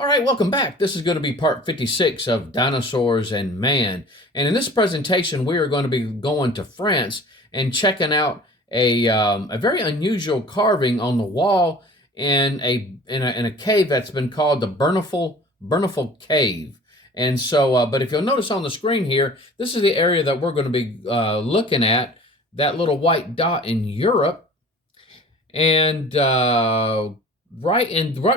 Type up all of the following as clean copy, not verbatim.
All right, welcome back. This is going to be part 56 of Dinosaurs and Man. And in this presentation, we are going to be going to France and checking out a very unusual carving on the wall in a cave that's been called the Bernifal Cave. And so, but if you'll notice on the screen here, this is the area that we're going to be looking at, that little white dot in Europe. And right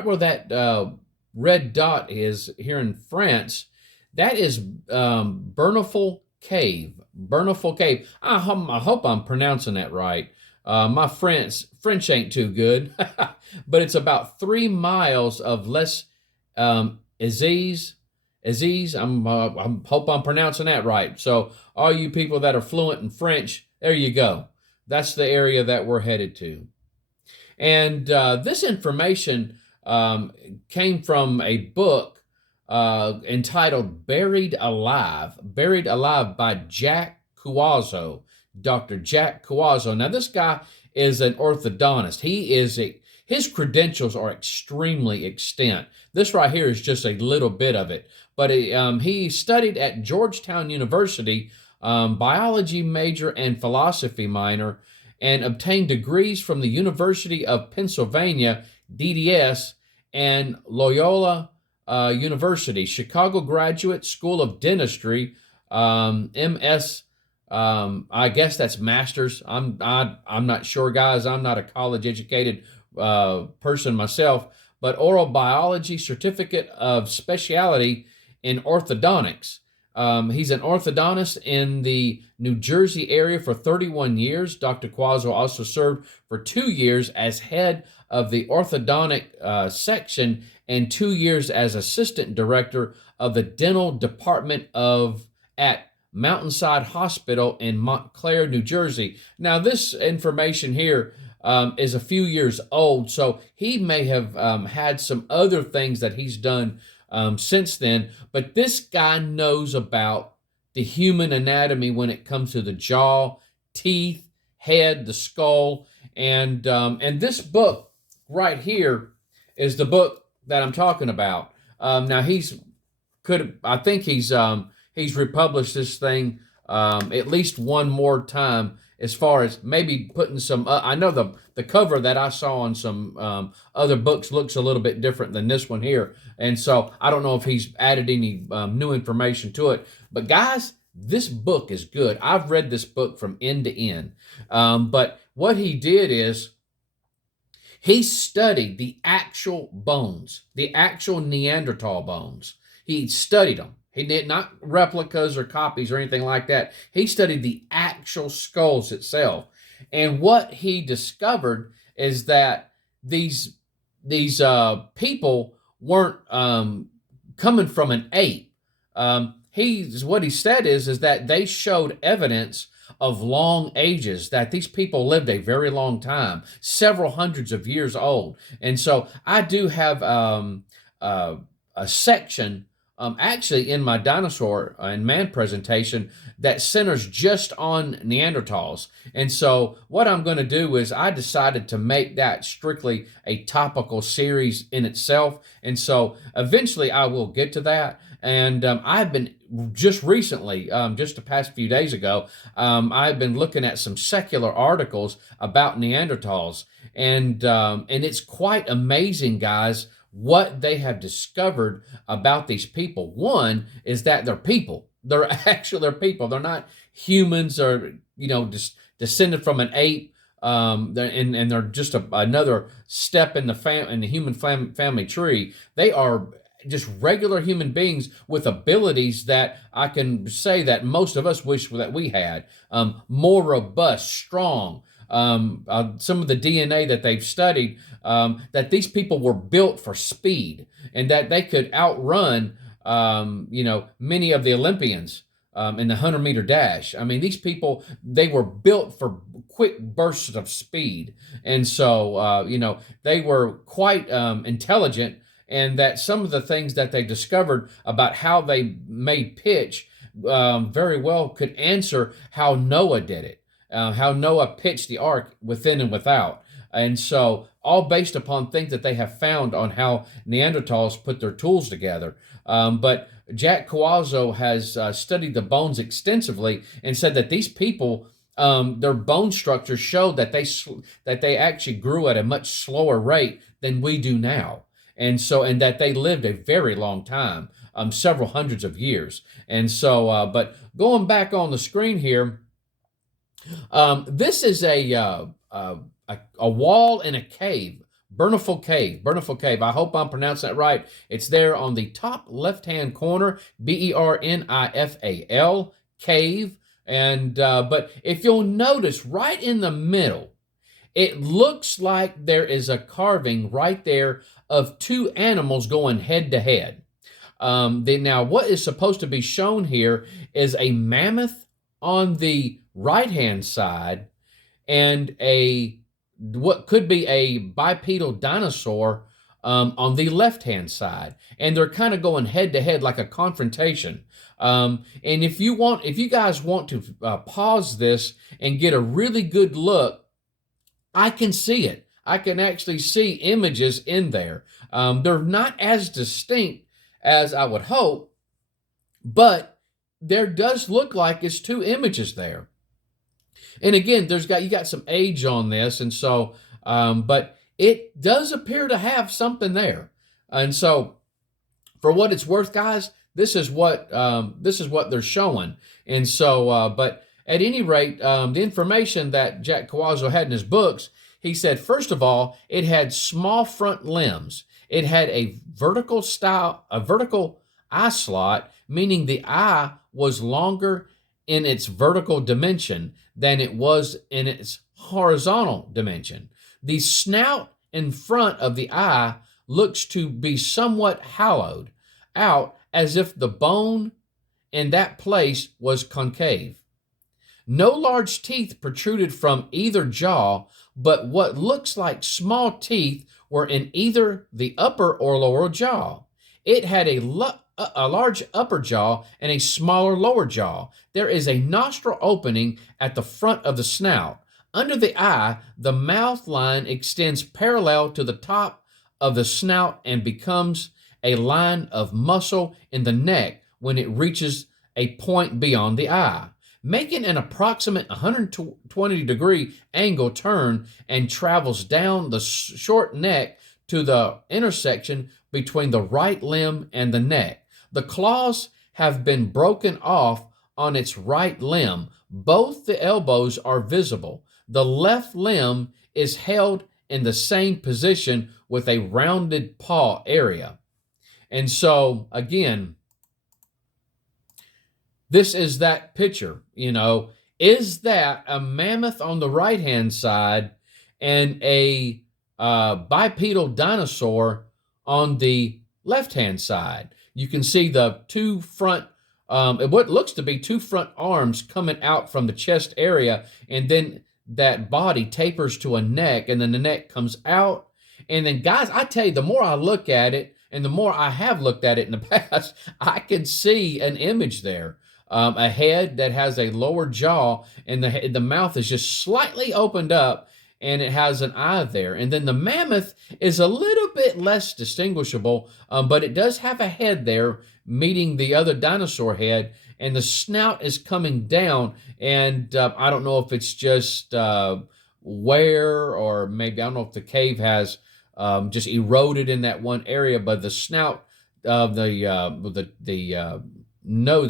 where that red dot is here in France, that is Bernifal Cave. Bernifal Cave. I hope I'm pronouncing that right. My French ain't too good, but it's about 3 miles of Les Aziz. Aziz. I hope I'm pronouncing that right. So all you people that are fluent in French, there you go. That's the area that we're headed to. And this information came from a book entitled Buried Alive by Jack Cuozzo, Dr. Jack Cuozzo. Now, this guy is an orthodontist. His credentials are extremely extent. This right here is just a little bit of it. But he studied at Georgetown University, biology major and philosophy minor, and obtained degrees from the University of Pennsylvania, DDS, and Loyola University, Chicago Graduate School of Dentistry, MS. I guess that's master's. I'm not sure, guys. I'm not a college educated person myself, but oral biology certificate of specialty in orthodontics. He's an orthodontist in the New Jersey area for 31 years. Dr. Cuozzo also served for 2 years as head of the orthodontic section and 2 years as assistant director of the dental department at Mountainside Hospital in Montclair, New Jersey. Now, this information here is a few years old, so he may have had some other things that he's done since then, but this guy knows about the human anatomy when it comes to the jaw, teeth, head, the skull, and this book right here is the book that I'm talking about. Now I think he's republished this thing at least one more time, as far as maybe putting some, I know the cover that I saw on some other books looks a little bit different than this one here. And so I don't know if he's added any new information to it. But guys, this book is good. I've read this book from end to end. But what he did is he studied the actual bones, the actual Neanderthal bones. He studied them. He did not replicas or copies or anything like that. He studied the actual skulls itself. And what he discovered is that these people weren't coming from an ape. What he said is that they showed evidence of long ages, that these people lived a very long time, several hundreds of years old. And so I do have a section actually in my Dinosaur and Man presentation that centers just on Neanderthals. And so what I'm going to do is I decided to make that strictly a topical series in itself. And so eventually I will get to that. And I've been just recently, just the past few days ago, I've been looking at some secular articles about Neanderthals. And it's quite amazing, guys, what they have discovered about these people. One is that they're people. They're people. They're not humans or, descended from an ape. And they're just another step in the human family tree. They are just regular human beings with abilities that I can say that most of us wish that we had. More robust, strong. Some of the DNA that they've studied, that these people were built for speed and that they could outrun, many of the Olympians in the 100-meter dash. I mean, these people, they were built for quick bursts of speed. And so, they were quite intelligent, and that some of the things that they discovered about how they made pitch very well could answer how Noah did it. How Noah pitched the ark within and without. And so, all based upon things that they have found on how Neanderthals put their tools together. But Jack Coazzo has studied the bones extensively and said that these people, their bone structure showed that they actually grew at a much slower rate than we do now, and that they lived a very long time, several hundreds of years. And so, but going back on the screen here, this is a wall in a cave. Bernifal Cave. Bernifal Cave. I hope I'm pronouncing that right. It's there on the top left-hand corner. Bernifal Cave. And but if you'll notice, right in the middle, it looks like there is a carving right there of two animals going head to head. Now, what is supposed to be shown here is a mammoth on the right-hand side and what could be a bipedal dinosaur on the left-hand side, and they're kind of going head to head like a confrontation. And if you guys want to pause this and get a really good look, I can see it. I can actually see images in there. They're not as distinct as I would hope, but there does look like it's two images there. And again, you got some age on this, and so, but it does appear to have something there. And so, for what it's worth, guys, this is what they're showing. And so, but at any rate, the information that Jack Coazzo had in his books, he said, first of all, it had small front limbs. It had a vertical eye slot, meaning the eye was longer in its vertical dimension than it was in its horizontal dimension. The snout in front of the eye looks to be somewhat hollowed out, as if the bone in that place was concave. No large teeth protruded from either jaw, but what looks like small teeth were in either the upper or lower jaw. It had a large upper jaw and a smaller lower jaw. There is a nostril opening at the front of the snout. Under the eye, the mouth line extends parallel to the top of the snout and becomes a line of muscle in the neck when it reaches a point beyond the eye, making an approximate 120-degree angle turn, and travels down the short neck to the intersection between the right limb and the neck. The claws have been broken off on its right limb. Both the elbows are visible. The left limb is held in the same position with a rounded paw area. And so, again, this is that picture, Is that a mammoth on the right-hand side and a bipedal dinosaur on the left-hand side? You can see the two front, what looks to be two front arms coming out from the chest area, and then that body tapers to a neck, and then the neck comes out. And then, guys, I tell you, the more I look at it, and the more I have looked at it in the past, I can see an image there. A head that has a lower jaw, and the mouth is just slightly opened up, and it has an eye there. And then the mammoth is a little bit less distinguishable, but it does have a head there, meeting the other dinosaur head, and the snout is coming down. And I don't know if it's just wear, or maybe I don't know if the cave has just eroded in that one area, but the snout of the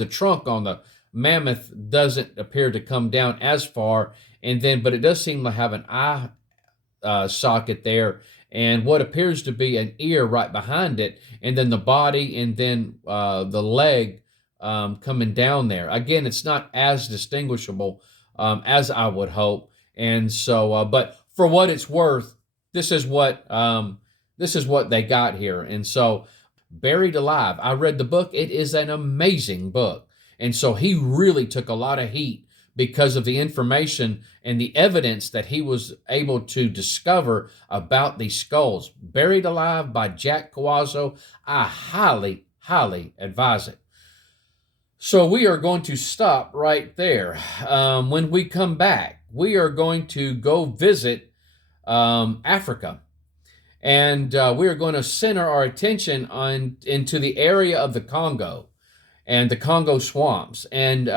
trunk on the mammoth doesn't appear to come down as far, but it does seem to have an eye socket there, and what appears to be an ear right behind it, and then the body, and then the leg coming down there. Again, it's not as distinguishable as I would hope, and so, but for what it's worth, this is what they got here. And so, Buried Alive, I read the book. It is an amazing book. And so he really took a lot of heat because of the information and the evidence that he was able to discover about these skulls. Buried Alive by Jack Coazzo. I highly, highly advise it. So we are going to stop right there. When we come back, we are going to go visit Africa. And we're going to center our attention on into the area of the Congo and the Congo swamps. And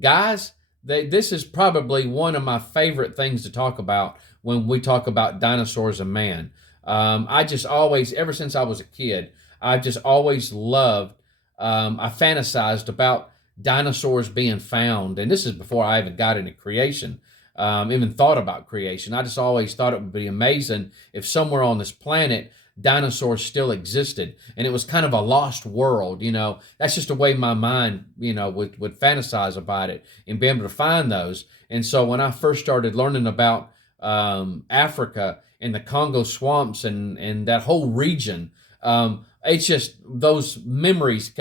guys, this is probably one of my favorite things to talk about when we talk about dinosaurs and man. I just always, ever since I was a kid, I've just always loved, I fantasized about dinosaurs being found. And this is before I even got into creation, even thought about creation. I just always thought it would be amazing if somewhere on this planet dinosaurs still existed and it was kind of a lost world. That's just the way my mind would fantasize about it and be able to find those. And so when I first started learning about Africa and the Congo swamps and that whole region, it's just those memories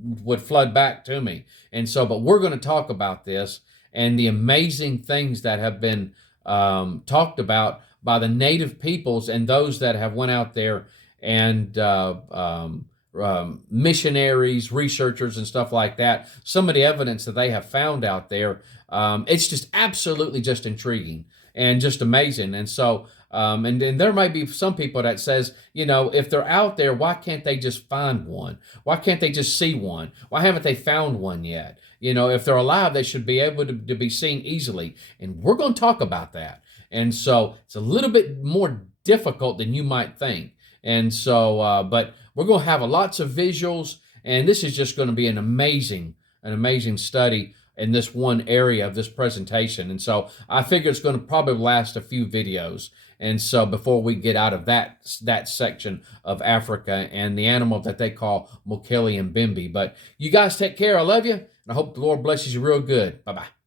would flood back to me. And so, but we're going to talk about this and the amazing things that have been talked about by the native peoples and those that have went out there and missionaries, researchers, and stuff like that. Some of the evidence that they have found out there, it's just absolutely just intriguing and just amazing. And so, and there might be some people that says, if they're out there, why can't they just find one? Why can't they just see one? Why haven't they found one yet? If they're alive, they should be able to be seen easily. And we're going to talk about that. And so it's a little bit more difficult than you might think. And so, but we're going to have lots of visuals, and this is just going to be an amazing study in this one area of this presentation. And so I figure it's going to probably last a few videos. And so before we get out of that section of Africa and the animal that they call Mokele and Bimbi. But you guys take care. I love you. And I hope the Lord blesses you real good. Bye-bye.